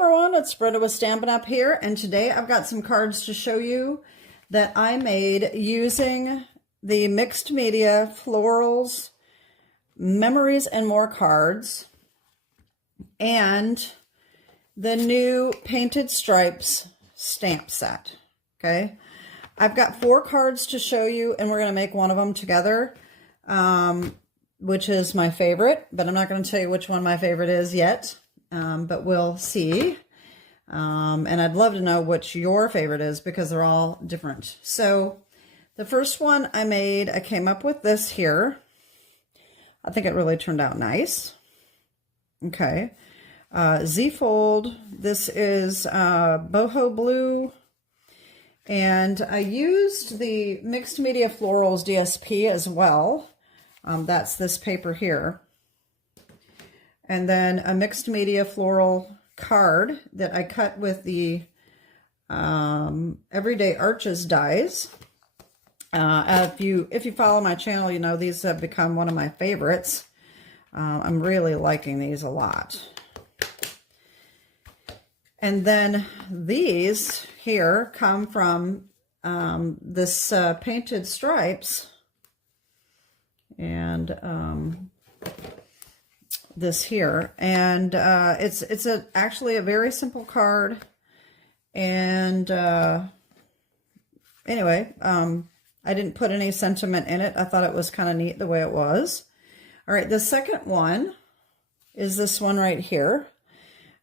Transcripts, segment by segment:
everyone, it's Brenda with Stampin' Up here, and today I've got some cards to show you that I made using the Mixed Media Florals Memories and More cards and the new Painted Stripes stamp set. Okay, I've got 4 cards to show you, and we're going to make one of them together, which is my favorite, but I'm not going to tell you which one my favorite is yet. But we'll see. And I'd love to know which your favorite is because they're all different. So the first one I came up with this here. I think it really turned out nice. Okay. Z-fold. This is boho blue. And I used the Mixed Media Florals DSP as well. That's this paper here. And then a Mixed Media Floral card that I cut with the Everyday Arches dies. If you follow my channel, you know these have become one of my favorites. I'm really liking these a lot. And then these here come from this Painted Stripes. And this here, and it's actually a very simple card, and anyway, I didn't put any sentiment in it. I thought it was kind of neat the way it was. All right, the second one is this one right here.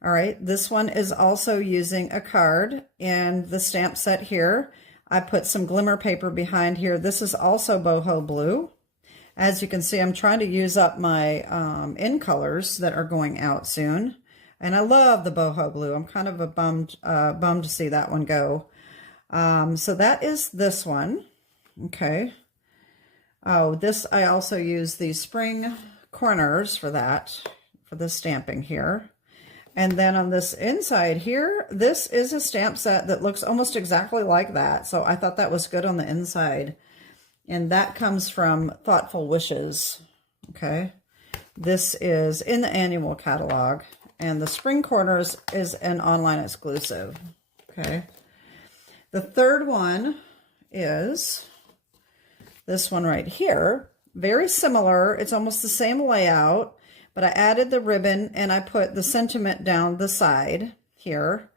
All right, this one is also using a card in the stamp set here. I put some glimmer paper behind here. This is also boho blue. As you can see, I'm trying to use up my in colors that are going out soon. And I love the boho blue. I'm kind of bummed to see that one go. So that is this one. Okay. Oh, this, I also use the spring corners for that, for the stamping here. And then on this inside here, this is a stamp set that looks almost exactly like that. So I thought that was good on the inside. And that comes from Thoughtful Wishes. Okay. This is in the annual catalog. And the Spring Corners is an online exclusive. Okay. The third one is this one right here. Very similar. It's almost the same layout, but I added the ribbon and I put the sentiment down the side here.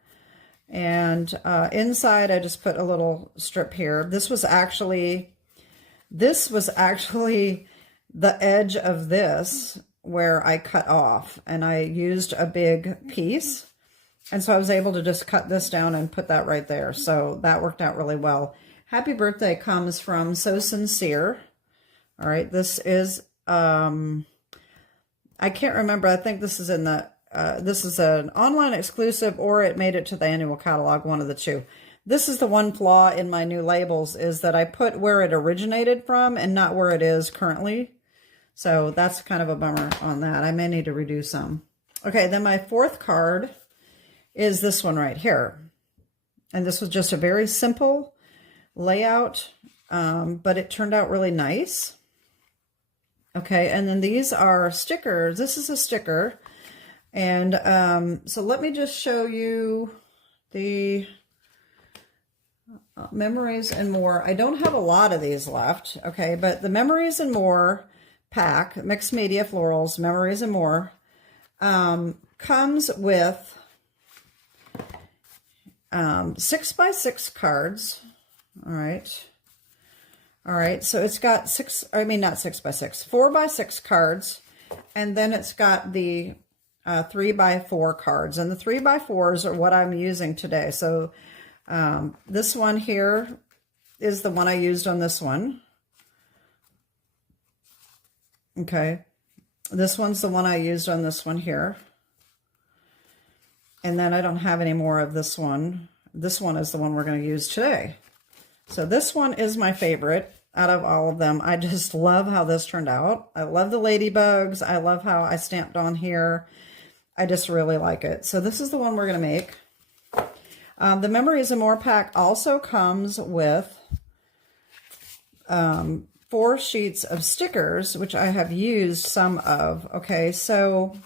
And inside I just put a little strip here. This was actually the edge of this where I cut off, and I used a big piece. And so I was able to just cut this down and put that right there. So that worked out really well. Happy Birthday comes from So Sincere. All right. This is, I can't remember. I think this is in the, this is an online exclusive, or it made it to the annual catalog, one of the two. This is the one flaw in my new labels, is that I put where it originated from and not where it is currently. So that's kind of a bummer on that. I may need to redo some. Okay, then my fourth card is this one right here. And this was just a very simple layout, but it turned out really nice. Okay, and then these are stickers. This is a sticker. And so let me just show you the Memories and More. I don't have a lot of these left, okay, but the Memories and More pack, Mixed Media Florals, Memories and More, comes with 6x6 cards. All right, so it's got 4x6 cards, and then it's got the 3x4 cards, and the 3x4s are what I'm using today. So this one here is the one I used on this one. Okay. This one's the one I used on this one here. And then I don't have any more of this one. This one is the one we're going to use today. So this one is my favorite out of all of them. I just love how this turned out. I love the ladybugs. I love how I stamped on here. I just really like it. So this is the one we're going to make. The Memories and More pack also comes with 4 sheets of stickers, which I have used some of. Okay, so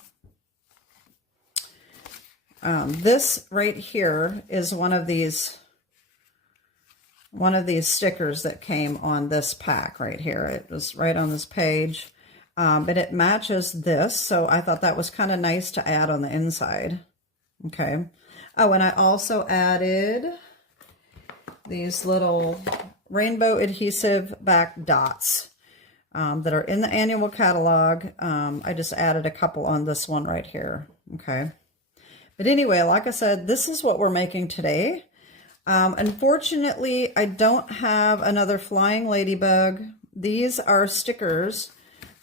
This right here is one of these stickers that came on this pack right here. It was right on this page, but it matches this, so I thought that was kind of nice to add on the inside. Okay. Oh, and I also added these little rainbow adhesive back dots that are in the annual catalog. I just added a couple on this one right here. Okay. But anyway, like I said, this is what we're making today. Unfortunately, I don't have another flying ladybug. These are stickers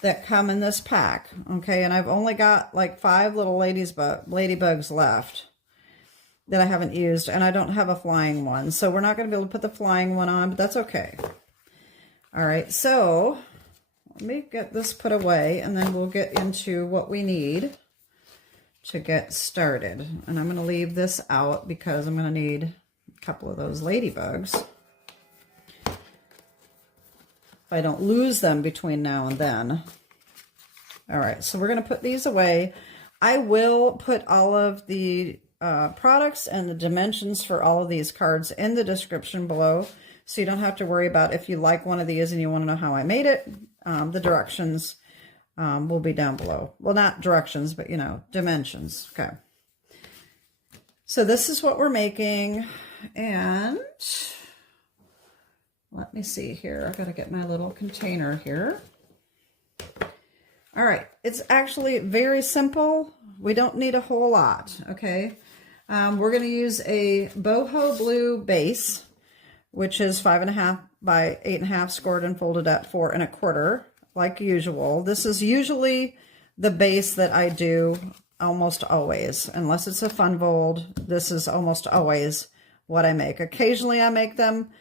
that come in this pack. Okay. And I've only got like 5 little ladybugs left that I haven't used, and I don't have a flying one. So we're not going to be able to put the flying one on, but that's okay. All right. So let me get this put away, and then we'll get into what we need to get started. And I'm going to leave this out because I'm going to need a couple of those ladybugs if I don't lose them between now and then. All right, so we're going to put these away. I will put all of the products and the dimensions for all of these cards in the description below, so you don't have to worry about if you like one of these and you want to know how I made it. The directions will be down below. Well, not directions, but, you know, dimensions. Okay. So this is what we're making. And let me see here. I've got to get my little container here. All right. It's actually very simple. We don't need a whole lot. Okay. We're going to use a boho blue base, which is 5.5 by 8.5 scored and folded at 4 1/4. Like usual. This is usually the base that I do almost always, unless it's a fun fold. This is almost always what I make. Occasionally I make them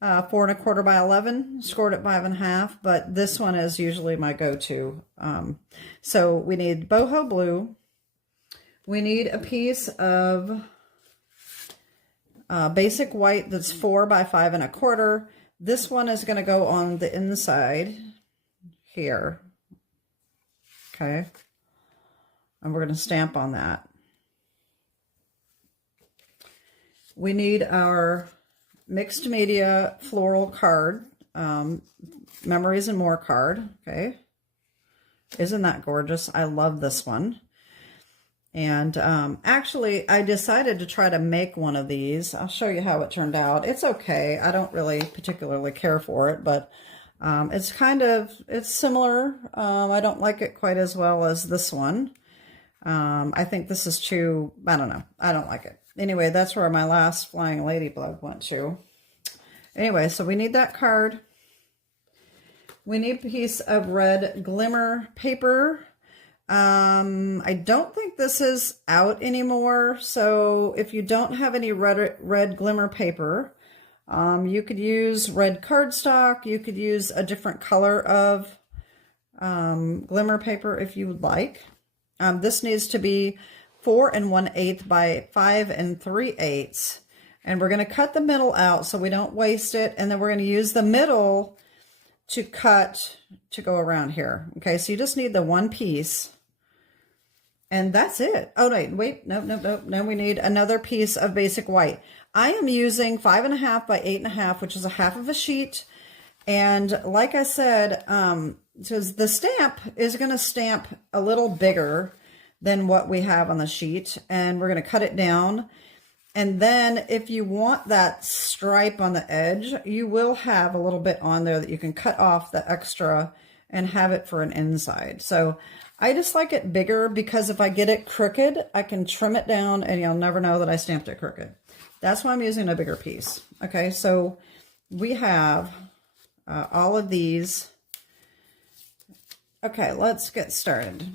4 1/4 by 11, scored at 5.5, but this one is usually my go-to. So we need boho blue. We need a piece of basic white that's 4 by 5 1/4. This one is going to go on the inside here. Okay. And we're going to stamp on that. We need our mixed media floral card, Memories and More card. Okay. Isn't that gorgeous? I love this one. And actually, I decided to try to make one of these. I'll show you how it turned out. It's okay. I don't really particularly care for it, but it's similar. I don't like it quite as well as this one. I think this is too, I don't know. I don't like it. Anyway, that's where my last flying ladybug went to. Anyway, so we need that card. We need a piece of red glimmer paper. I don't think this is out anymore. So if you don't have any red glimmer paper, you could use red cardstock. You could use a different color of glimmer paper if you would like. This needs to be 4 1/8 by 5 3/8. And we're going to cut the middle out so we don't waste it. And then we're going to use the middle to cut to go around here. Okay, so you just need the one piece. And that's it. Oh, wait, no. Now we need another piece of basic white. I am using 5.5 by 8.5, which is a half of a sheet. And like I said, because the stamp is going to stamp a little bigger than what we have on the sheet. And we're going to cut it down. And then if you want that stripe on the edge, you will have a little bit on there that you can cut off the extra and have it for an inside. So I just like it bigger because if I get it crooked, I can trim it down and you'll never know that I stamped it crooked. That's why I'm using a bigger piece. Okay, so we have all of these. Okay, let's get started.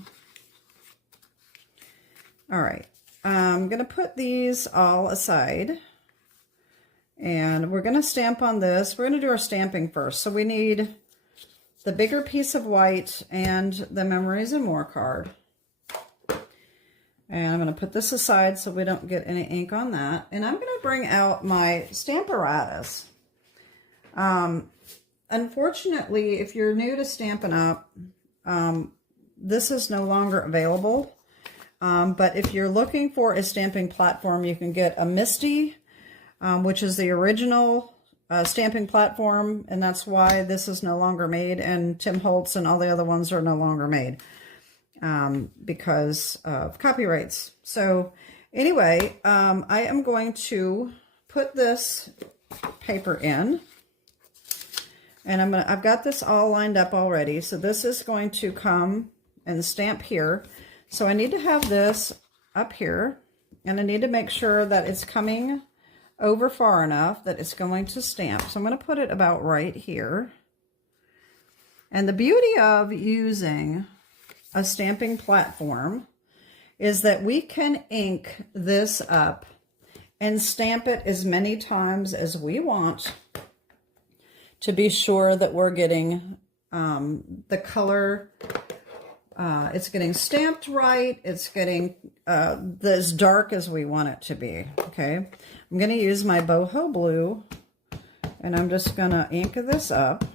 All right, I'm going to put these all aside. And we're going to stamp on this. We're going to do our stamping first. So we need the bigger piece of white and the Memories and More card. And I'm going to put this aside so we don't get any ink on that. And I'm going to bring out my Stamparatus. Unfortunately, if you're new to Stampin' Up, this is no longer available. But if you're looking for a stamping platform, you can get a Misty, which is the original stamping platform, and that's why this is no longer made, and Tim Holtz and all the other ones are no longer made because of copyrights. So anyway, I am going to put this paper in, and I've got this all lined up already. So this is going to come and stamp here. So I need to have this up here, and I need to make sure that it's coming over far enough that it's going to stamp. So I'm going to put it about right here. And the beauty of using a stamping platform is that we can ink this up and stamp it as many times as we want to be sure that we're getting the color, it's getting stamped right, it's getting as dark as we want it to be, okay? I'm going to use my boho blue, and I'm just going to ink this up.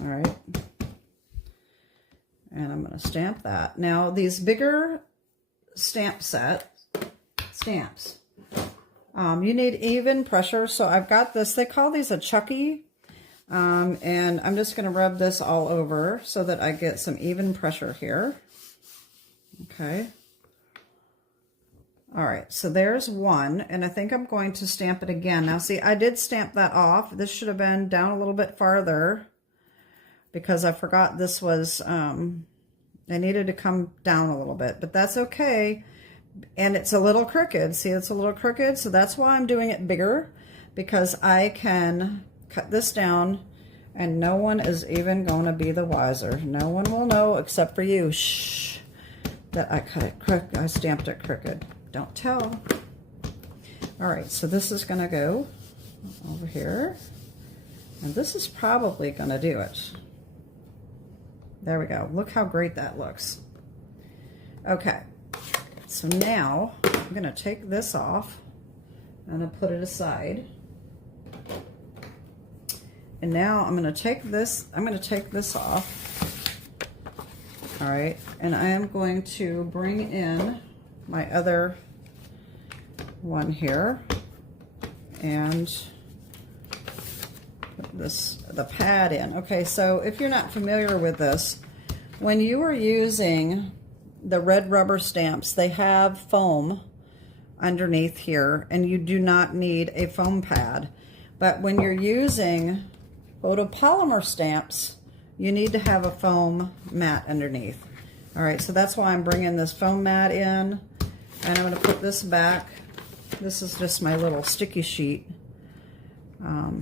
All right. And I'm going to stamp that. Now, these bigger stamps, you need even pressure. So I've got this, they call these a Chucky. And I'm just going to rub this all over so that I get some even pressure here. Okay. All right, so there's one, and I think I'm going to stamp it again. Now, see, I did stamp that off. This should have been down a little bit farther because I forgot this was, I needed to come down a little bit, but that's okay. And it's a little crooked. See, it's a little crooked, so that's why I'm doing it bigger, because I can cut this down and no one is even going to be the wiser. No one will know except for you, shh, that I cut it crooked. I stamped it crooked. Don't tell. All right, so this is going to go over here, and this is probably going to do it. There we go. Look how great that looks. Okay, so now I'm going to take this off and I'll put it aside. And now I'm going to take this off. All right, and I am going to bring in my other one here and put the pad in. Okay, so if you're not familiar with this, when you are using the red rubber stamps, they have foam underneath here, and you do not need a foam pad. But when you're using photopolymer stamps, you need to have a foam mat underneath. All right, so that's why I'm bringing this foam mat in, and I'm going to put this back. This is just my little sticky sheet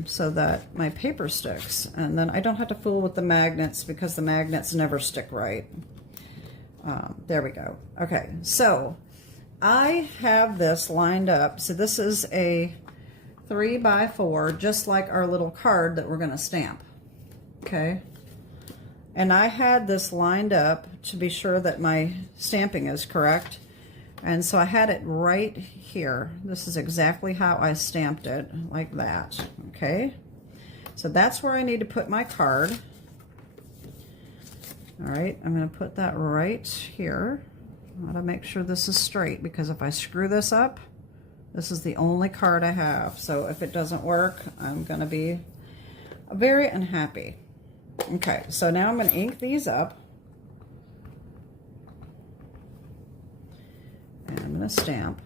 so that my paper sticks, and then I don't have to fool with the magnets because the magnets never stick right. There we go. Okay, so I have this lined up. So this is a 3x4, just like our little card that we're going to stamp. Okay. And I had this lined up to be sure that my stamping is correct. And so I had it right here. This is exactly how I stamped it, like that. Okay. So that's where I need to put my card. All right. I'm going to put that right here. I want to make sure this is straight, because if I screw this up, this is the only card I have. So if it doesn't work, I'm going to be very unhappy. Okay, so now I'm going to ink these up. And I'm going to stamp.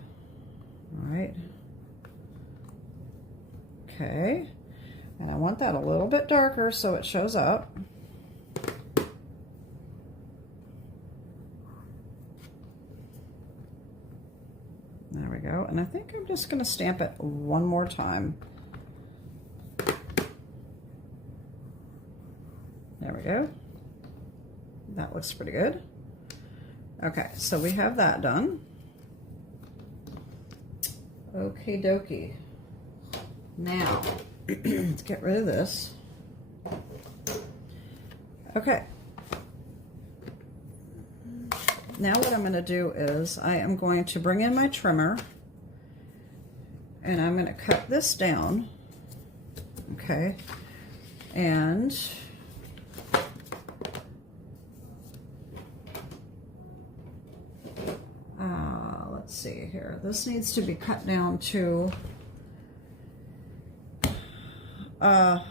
All right. Okay. And I want that a little bit darker so it shows up. There we go. And I think I'm just going to stamp it one more time. There we go. That looks pretty good. Okay, so we have that done. Okie dokie. Now, let's get rid of this. Okay. Now what I'm going to do is I am going to bring in my trimmer, and I'm going to cut this down. Okay. And see here. This needs to be cut down to 4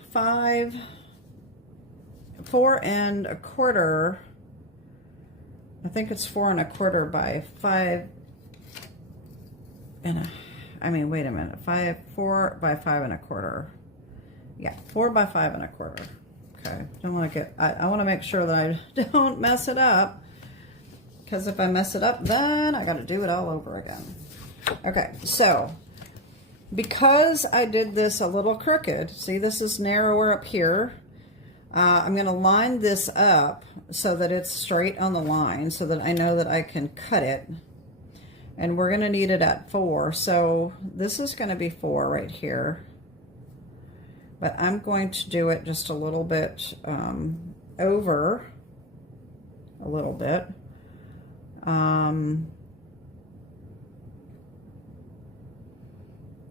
1/4. I think it's 4 1/4 by 5 and wait a minute, 4 by 5 1/4. Yeah, 4 by 5 1/4. Okay, don't want to get, I want to make sure that I don't mess it up, because if I mess it up, then I got to do it all over again. Okay, so because I did this a little crooked, see this is narrower up here, I'm going to line this up so that it's straight on the line so that I know that I can cut it. And we're going to need it at 4, so this is going to be 4 right here. But I'm going to do it just a little bit over a little bit. 4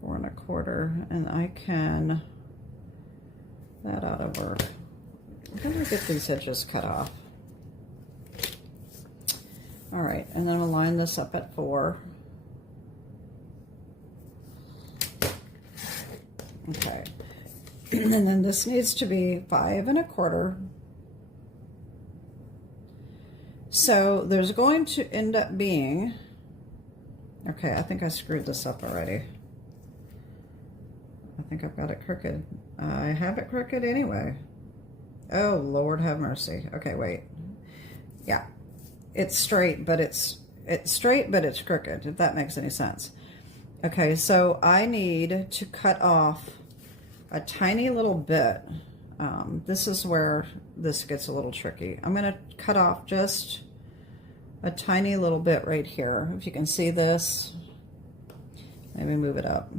1/4, and I can, that ought to work. I'm going to get these edges cut off. All right, and then we'll line this up at 4. Okay, and then this needs to be 5 1/4. So there's going to end up being, okay, I think I screwed this up already. I think I've got it crooked. I have it crooked anyway. Oh, Lord have mercy. Okay, wait. Yeah, it's straight, but it's straight, but it's crooked, if that makes any sense. Okay, so I need to cut off a tiny little bit. This is where this gets a little tricky. I'm going to cut off just a tiny little bit right here. If you can see this, let me move it up.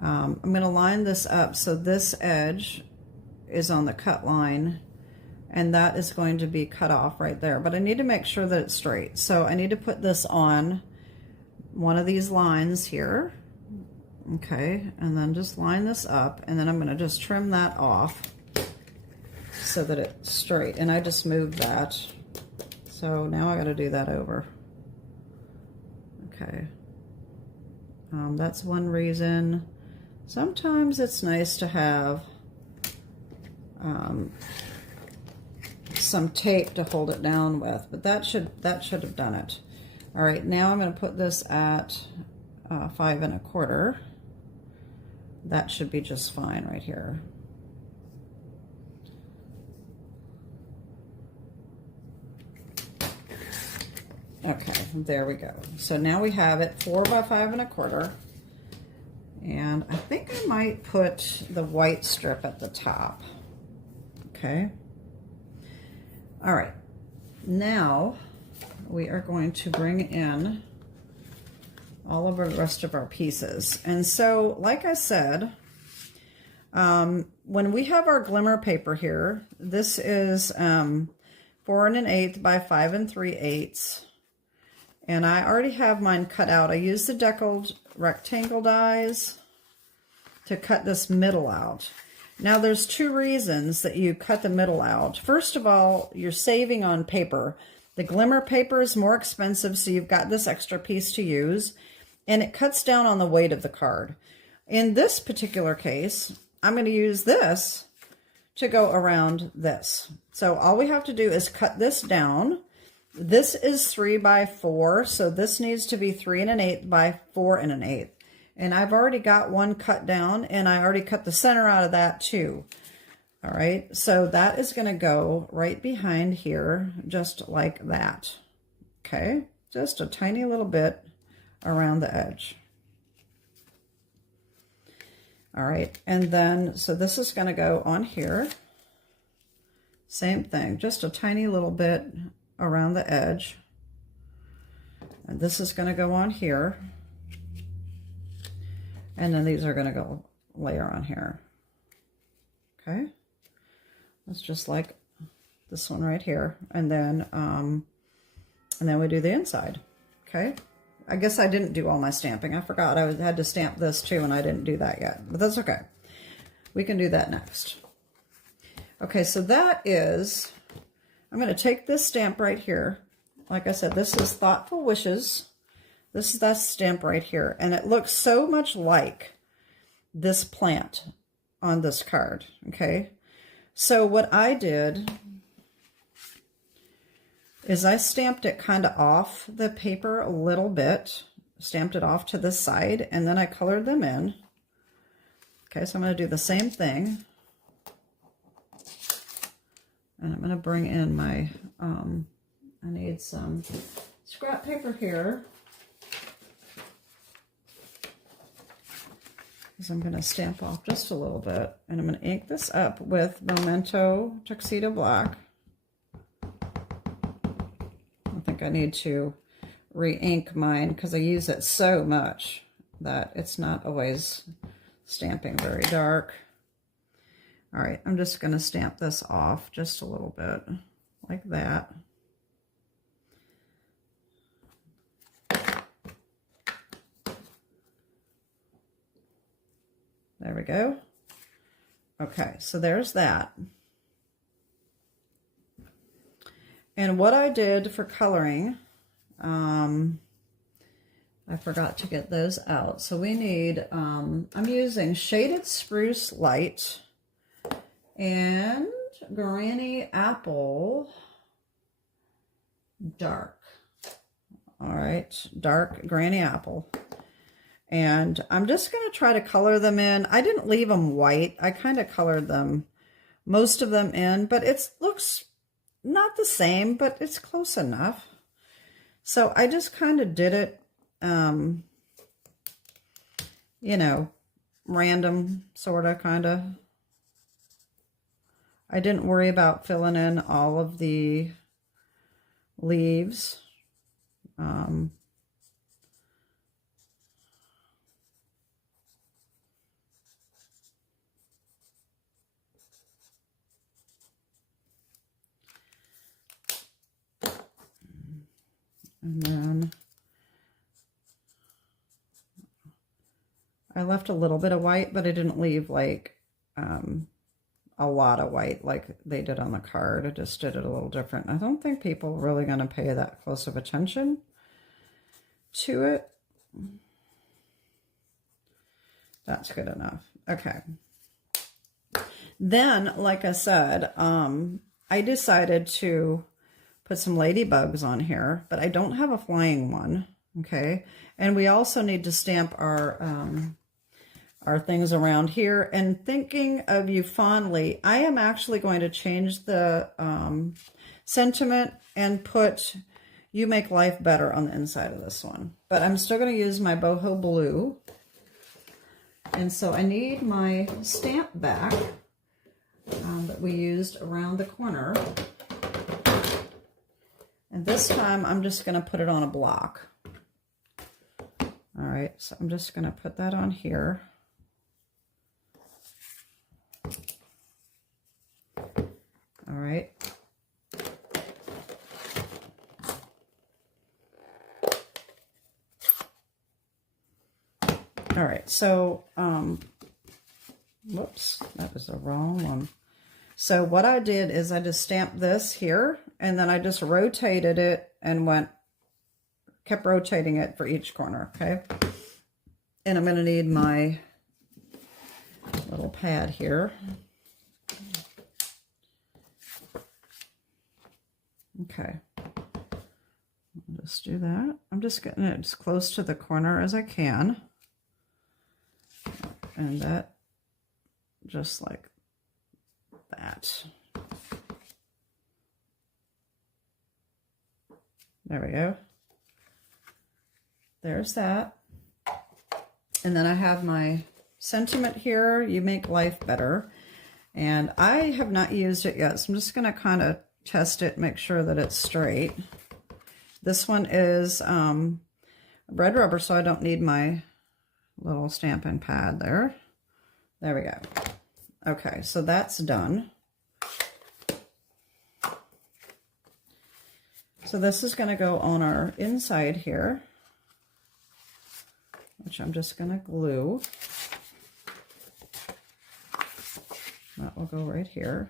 I'm going to line this up so this edge is on the cut line, and that is going to be cut off right there. But I need to make sure that it's straight. So I need to put this on one of these lines here. Okay, and then just line this up, and then I'm going to just trim that off so that it's straight. And I just moved that. So now I got to do that over. Okay. That's one reason. Sometimes it's nice to have some tape to hold it down with, but that should have done it. All right, now I'm going to put this at 5 1/4. That should be just fine right here. Okay, there we go. So now we have it 4 by 5 1/4. And I think I might put the white strip at the top. Okay. All right. Now we are going to bring in all of the rest of our pieces. And so, like I said, when we have our glimmer paper here, this is 4 1/8 by 5 3/8. And I already have mine cut out. I used the deckled rectangle dies to cut this middle out. Now there's 2 reasons that you cut the middle out. First of all, you're saving on paper. The glimmer paper is more expensive, so you've got this extra piece to use, and it cuts down on the weight of the card. In this particular case, I'm going to use this to go around this. So all we have to do is cut this down. This is 3 by 4, so this needs to be 3 1/8 by 4 1/8. And I've already got one cut down, and I already cut the center out of that too. All right, so that is going to go right behind here, just like that. Okay, just a tiny little bit around the edge. All right, and then, so this is going to go on here. Same thing, just a tiny little bit around the edge. And this is going to go on here. And then these are going to go layer on here. Okay. That's just like this one right here. And then we do the inside. Okay. I guess I didn't do all my stamping. I forgot I had to stamp this too, and I didn't do that yet, but that's okay. We can do that next. Okay, so that is, I'm going to take this stamp right here, like I said, this is Thoughtful Wishes. This is that stamp right here. And it looks so much like this plant on this card, okay? So what I did is I stamped it kind of off the paper a little bit, stamped it off to the side, and then I colored them in. Okay, so I'm going to do the same thing. And I'm going to bring in my, I need some scrap paper here, because I'm going to stamp off just a little bit. And I'm going to ink this up with Memento Tuxedo Black. I think I need to re-ink mine because I use it so much that it's not always stamping very dark. All right, I'm just going to stamp this off just a little bit, like that. There we go. Okay, so there's that. And what I did for coloring, I forgot to get those out. So we need, I'm using Shaded Spruce Light and Granny Apple Dark. All right, dark Granny Apple. And I'm just going to try to color them in. I didn't leave them white. I kind of colored them, most of them in, but it looks not the same, but it's close enough. So I just kind of did it, you know, random, sort of, kind of. I didn't worry about filling in all of the leaves. And then I left a little bit of white, but I didn't leave like a lot of white like they did on the card. I just did it a little different. I don't think people are really going to pay that close of attention to it. That's good enough. Okay. Then, like I said, I decided to put some ladybugs on here, but I don't have a flying one, okay? And we also need to stamp our things around here. And thinking of you fondly, I am actually going to change the sentiment and put "You Make Life Better" on the inside of this one. But I'm still going to use my boho blue. And so I need my stamp back that we used around the corner. And this time I'm just going to put it on a block. All right, so I'm just going to put that on here. All right. All right, so, whoops, that was the wrong one. So what I did is I just stamped this here, and then I just rotated it and kept rotating it for each corner, okay? And I'm going to need my little pad here. Okay. I'll just do that. I'm just getting it as close to the corner as I can. And that, just like that. There we go. There's that. And then I have my sentiment here, "You Make Life Better." And I have not used it yet, so I'm just going to kind of test it, make sure that it's straight. This one is red rubber, so I don't need my little stamping pad there. There we go. Okay, so that's done. So this is going to go on our inside here, which I'm just going to glue. That will go right here.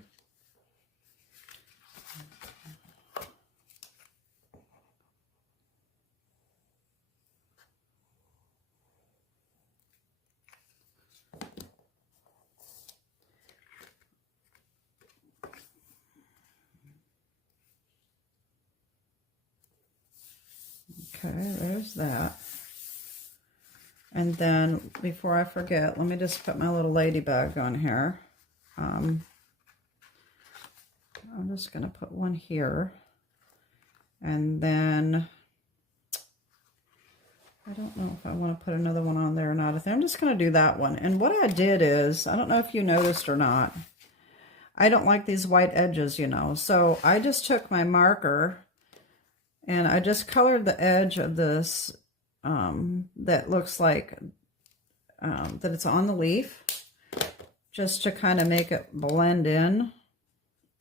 Okay, there's that. And then before I forget, let me just put my little ladybug on here. I'm just going to put one here. And then I don't know if I want to put another one on there or not. I think I'm just going to do that one. And what I did is, I don't know if you noticed or not, I don't like these white edges, you know. So I just took my marker and I just colored the edge of this that looks like that it's on the leaf, just to kind of make it blend in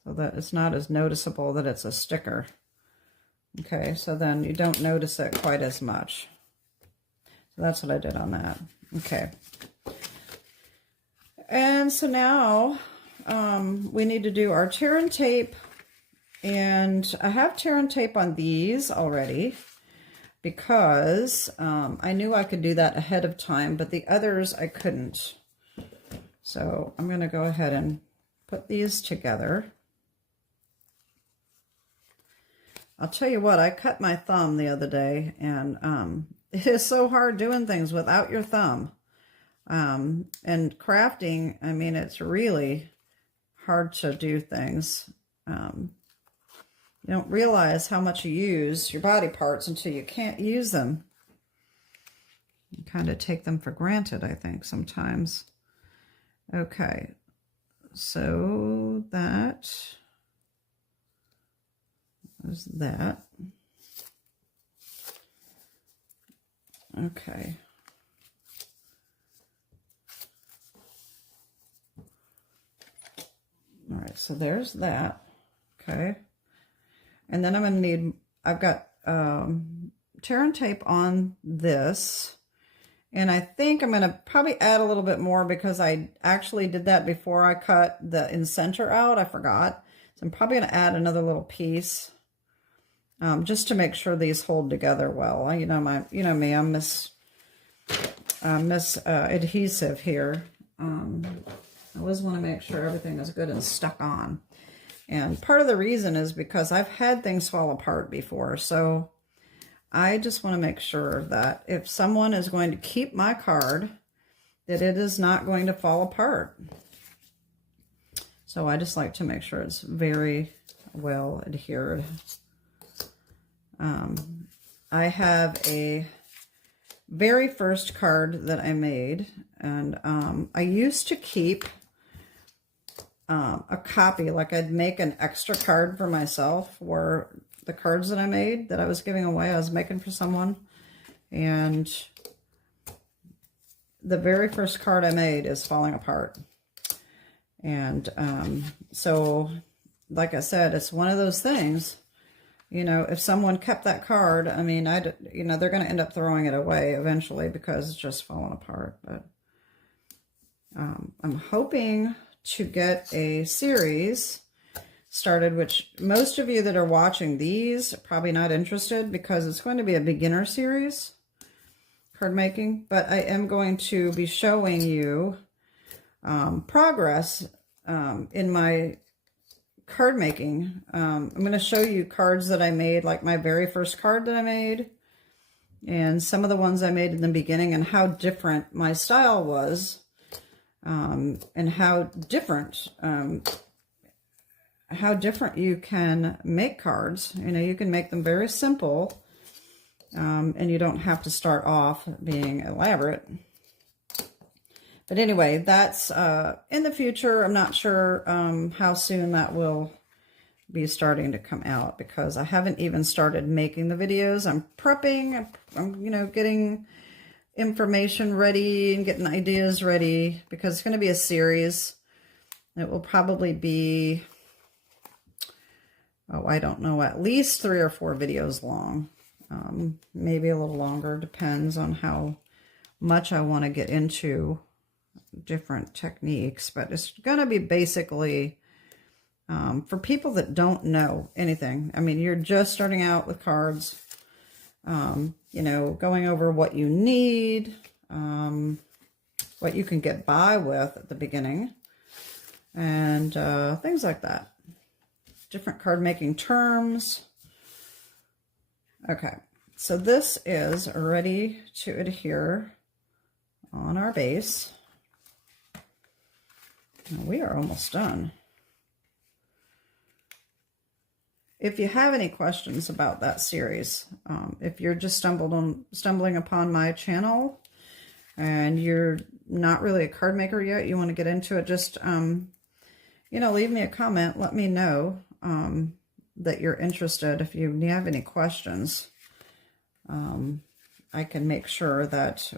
so that it's not as noticeable that it's a sticker. Okay, so then you don't notice it quite as much. So that's what I did on that. Okay. And so now we need to do our tear and tape. And I have tear and tape on these already because I knew I could do that ahead of time, but the others I couldn't. So I'm going to go ahead and put these together. I'll tell you what, I cut my thumb the other day, and it is so hard doing things without your thumb. And crafting, I mean, it's really hard to do things. You don't realize how much you use your body parts until you can't use them. You kind of take them for granted, I think, sometimes. Okay, so that is that. Okay. All right, so there's that. Okay. And then I'm going to need, I've got tear and tape on this. And I think I'm going to probably add a little bit more because I actually did that before I cut the in-center out. I forgot. So I'm probably going to add another little piece just to make sure these hold together well. You know me, I'm miss adhesive here. I always want to make sure everything is good and stuck on. And part of the reason is because I've had things fall apart before. So I just want to make sure that if someone is going to keep my card, that it is not going to fall apart. So I just like to make sure it's very well adhered. I have a very first card that I made, and I used to keep a copy, like I'd make an extra card for myself for the cards that I made that I was giving away, I was making for someone. And the very first card I made is falling apart. And so, like I said, it's one of those things, you know, if someone kept that card, I mean, you know, they're going to end up throwing it away eventually because it's just falling apart. But I'm hoping to get a series started, which most of you that are watching these are probably not interested because it's going to be a beginner series, card making, but I am going to be showing you progress in my card making. I'm going to show you cards that I made, like my very first card that I made, and some of the ones I made in the beginning, and how different my style was, and how different you can make cards. You know, you can make them very simple, and you don't have to start off being elaborate. But anyway, that's in the future. I'm not sure how soon that will be starting to come out because I haven't even started making the videos. I'm prepping, I'm you know, getting information ready and getting ideas ready because it's going to be a series. It will probably be, oh, I don't know, at least 3 or 4 videos long. Maybe a little longer, depends on how much I want to get into different techniques, but it's going to be basically for people that don't know anything. I mean, you're just starting out with cards, you know, going over what you need, what you can get by with at the beginning, and things like that. Different card making terms. Okay, so this is ready to adhere on our base. Now we are almost done. If you have any questions about that series, if you're just stumbling upon my channel and you're not really a card maker yet, you want to get into it, just, you know, leave me a comment. Let me know that you're interested. If you have any questions, I can make sure that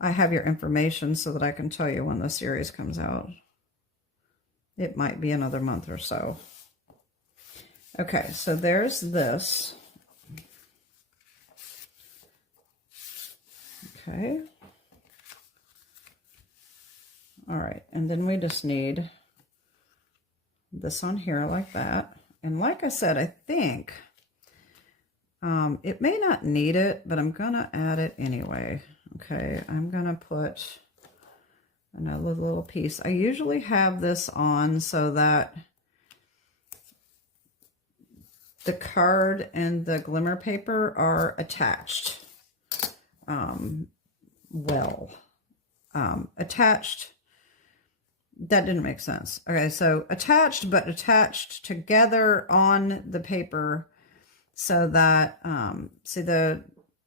I have your information so that I can tell you when the series comes out. It might be another month or so. Okay, so there's this. Okay. All right, and then we just need this on here like that. And like I said, I think it may not need it, but I'm gonna add it anyway. Okay, I'm gonna put another little piece. I usually have this on so that the card and the glimmer paper are attached. Attached, that didn't make sense. Okay, so attached, but attached together on the paper so that, see, the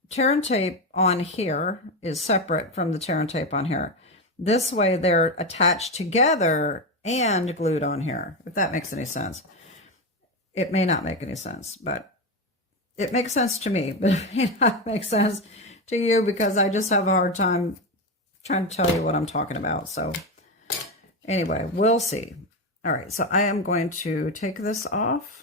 tear and tape on here is separate from the tear and tape on here. This way they're attached together and glued on here, if that makes any sense. It may not make any sense, but it makes sense to me, but it may not make sense to you because I just have a hard time trying to tell you what I'm talking about. So anyway, we'll see. All right, so I am going to take this off.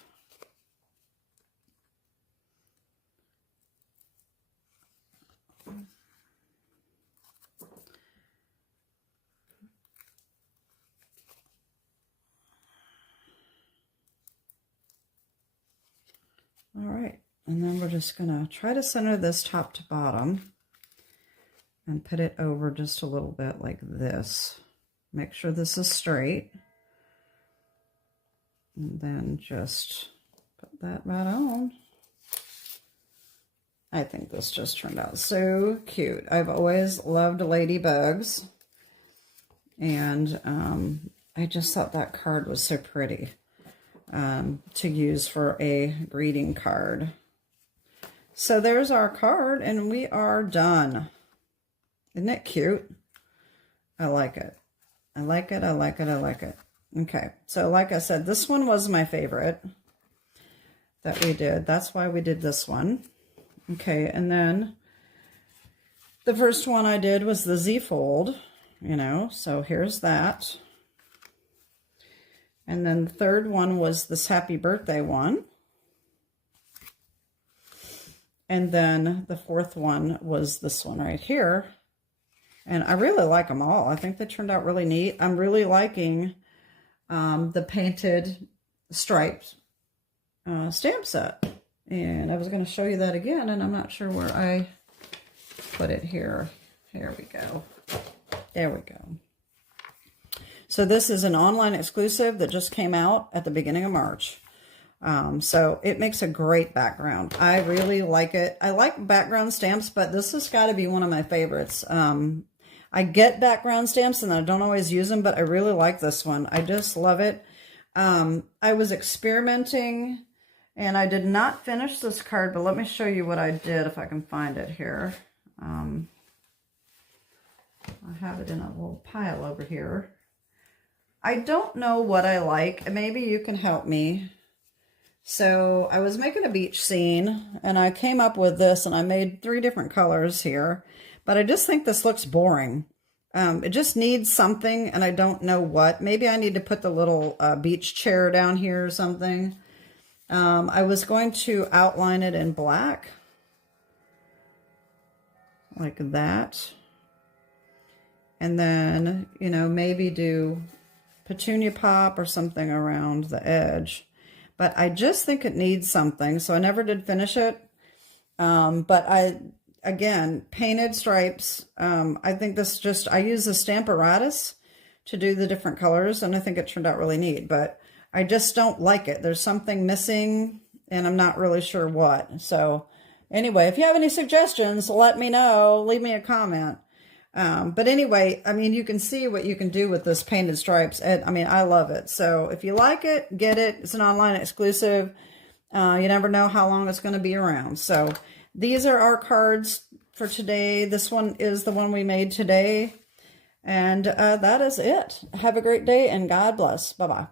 All right, and then we're just gonna try to center this top to bottom and put it over just a little bit like this. Make sure this is straight. And then just put that right on. I think this just turned out so cute. I've always loved ladybugs. And I just thought that card was so pretty. To use for a greeting card. So there's our card and we are done. Isn't it cute? I like it. I like it. I like it. I like it. Okay. So like I said, this one was my favorite that we did. That's why we did this one. Okay. And then the first one I did was the Z fold, you know, so here's that. And then the third one was this happy birthday one. And then the fourth one was this one right here. And I really like them all. I think they turned out really neat. I'm really liking the painted striped stamp set. And I was going to show you that again, and I'm not sure where I put it here. Here we go. There we go. So this is an online exclusive that just came out at the beginning of March. So it makes a great background. I really like it. I like background stamps, but this has got to be one of my favorites. I get background stamps and I don't always use them, but I really like this one. I just love it. I was experimenting and I did not finish this card, but let me show you what I did if I can find it here. I have it in a little pile over here. I don't know what I like. Maybe you can help me. So I was making a beach scene and I came up with this and I made 3 different colors here, but I just think this looks boring. It just needs something and I don't know what. Maybe I need to put the little beach chair down here or something. I was going to outline it in black like that. And then, you know, maybe do petunia pop or something around the edge. But I just think it needs something, so I never did finish it. But again, painted stripes. I think this just, I use the Stamparatus to do the different colors, and I think it turned out really neat. But I just don't like it. There's something missing, and I'm not really sure what. So Anyway, if you have any suggestions, let me know. Leave me a comment. But anyway, I mean, you can see what you can do with this painted stripes. And, I mean, I love it. So if you like it, get it. It's an online exclusive. You never know how long it's going to be around. So these are our cards for today. This one is the one we made today. And that is it. Have a great day and God bless. Bye-bye.